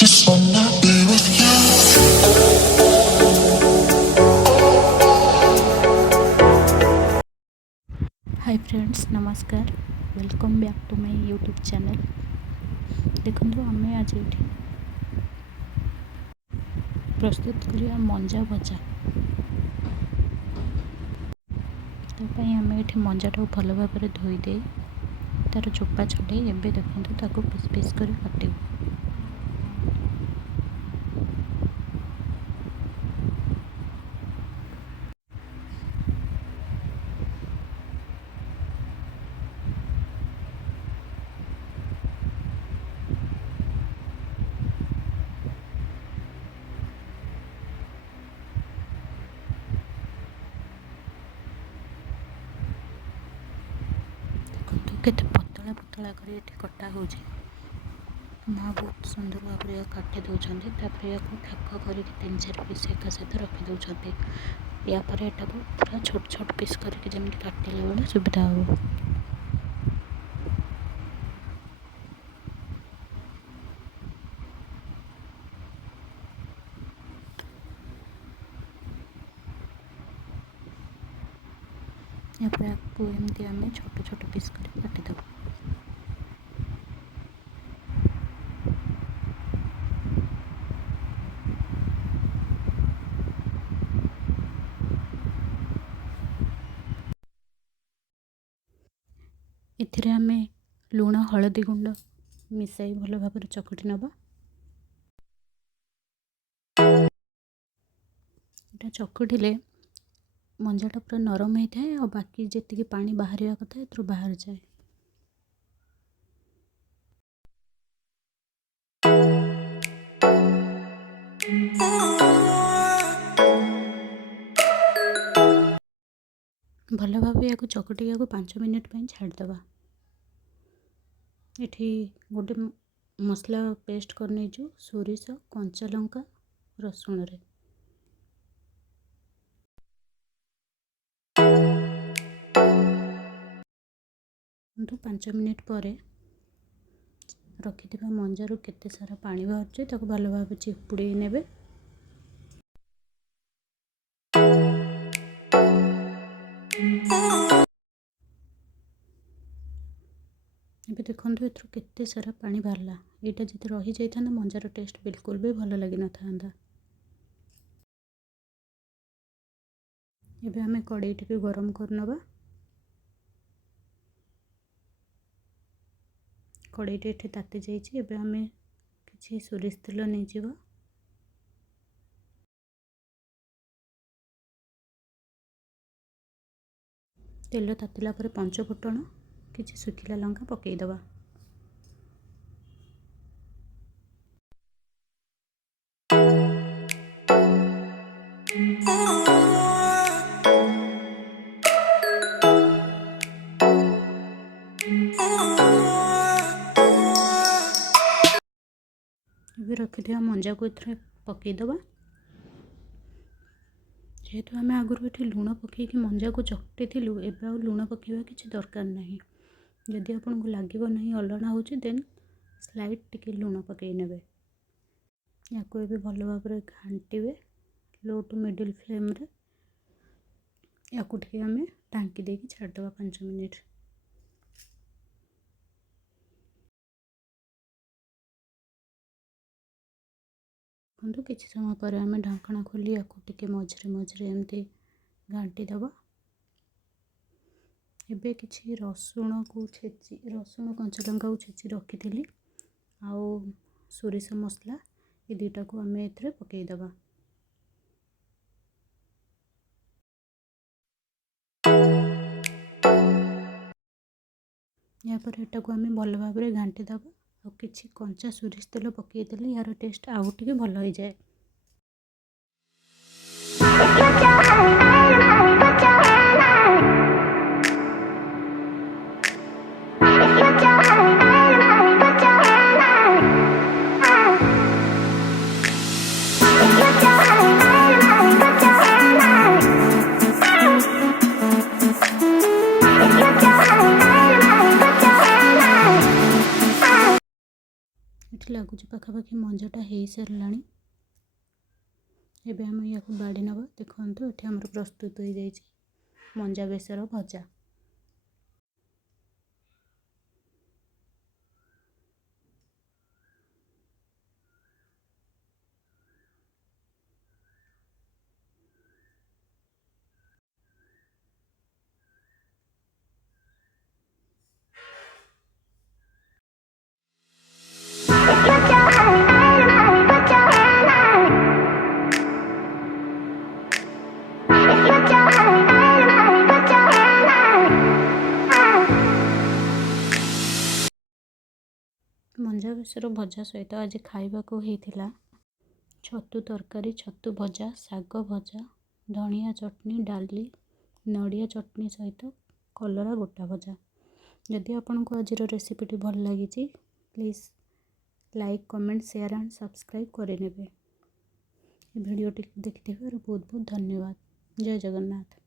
Just wanna be with you. Hi friends नमस्कार welcome back to my YouTube channel. देखो आम आज ये प्रस्तुत करिया मंजा भजा। तापाई आम ये मंजाटा भल भाव धोईदे तार चोपा छड़े एवं देखते ताको पिस पिस कर काटू। केते पतला पतला कर कटा हो माँ बहुत सुंदर भाव में काटी दौरान या ठाक कर 3-4 पीस एक सहित रखी दौरान या पूरा छोट छोट पीस करके जमी काटिला बेले सुविधा हो। आपको एमती आम छोट छोट पीस कर काटिदेव। एथिरे आमे लुण हलदी गुंड मिसाई भल भाव चकटी नबा। एटा चकटिले मंजाटा पूरा नरम होता है और बाकी जी पानी बाहर कथा ए बाहर जाए। भल भाव या चकटी 5 मिनिट छाड़देवा। ये गोटे मसला पेस्ट कर नहीं सोरिष कंचा लंका रसुण रे 5 मिनिट पर रखि मंजार केते सारा पानी बाहर भल भाव चिपुड़ी नेबे। ଏବେ ଦେଖନ୍ତୁ ଏଥିରୁ କେତେ ସାରା ପାଣି ବାହାରିଲା। ଏଇଟା ଯଦି ରହି ଯାଇଥାନ୍ତା ମଞ୍ଜାର ଟେଷ୍ଟ ବିଲକୁଲ ବି ଭଲ ଲାଗିନଥାନ୍ତା। ଏବେ ଆମେ କଡ଼େଇଟିକୁ ଗରମ କରିନେବା। କଡ଼େଇଟି ଏଠି ତାତି ଯାଇଛି। ଏବେ ଆମେ କିଛି ସୋରିଷ ତେଲ ନେଇଯିବା। तेल तातिला पर 5 फुटण किसी सुखिला लंका पकईदवा। रखि मंजा को ए पकईदवा। जेहेतु आम आगुरी ये लुण पकईकि मंजा को चकटी थिलु एबे आ लुण पकईवा किसी दरकार नहीं। जदि आपको लगे ना अलणा हो देन स्लाइट टिके लुण पकई नेबे। या भल भाव में घांटे लो टू मिडिल फ्लेम रे या आम ढांकी देकी छाड़देवा 5 मिनिट। देखो किसी समय पर आम ढाकना खोली या मझे मझे एमती घांटी दबा। एबे किछि रसुण को छेची रसुण कंचा लंका को छेची रखी आउ सोरिष मसला ये दुईटा को आम ए पकईदबा। या पर एटा को आम भल भाव में घांटी दबा और किछि कंचा सोरिष तेल पकईदेले यार टेस्ट आउ टिके भल हो जाए। ଲାଗୁଛି ପାଖାପାଖି ମଞ୍ଜାଟା ହେଇସାରିଲାଣି। ଏବେ ଆମେ ୟାକୁ ବାଡ଼ି ନେବା। ଦେଖନ୍ତୁ ଏଠି ଆମର ପ୍ରସ୍ତୁତ ହୋଇଯାଇଛି ମଞ୍ଜା ବେସର ଭଜା। ମଞ୍ଜା ବେସର ଭଜା ସହିତ ଆଜି ଖାଇବାକୁ ହେଇଥିଲା ଛତୁ ତରକାରୀ, ଛତୁ ଭଜା, ଶାଗ ଭଜା, ଧଣିଆ ଚଟଣି, ଡାଲି, ନଡ଼ିଆ ଚଟଣି ସହିତ କଲରା ଗୋଟା ଭଜା। ଯଦି ଆପଣଙ୍କୁ ଆଜିର ରେସିପିଟି ଭଲ ଲାଗିଛି please like, comment, share and subscribe କରିନେବେ। ଏ ଭିଡ଼ିଓଟି ଦେଖିଥିବାରୁ ବହୁତ ବହୁତ ଧନ୍ୟବାଦ। ଜୟ ଜଗନ୍ନାଥ।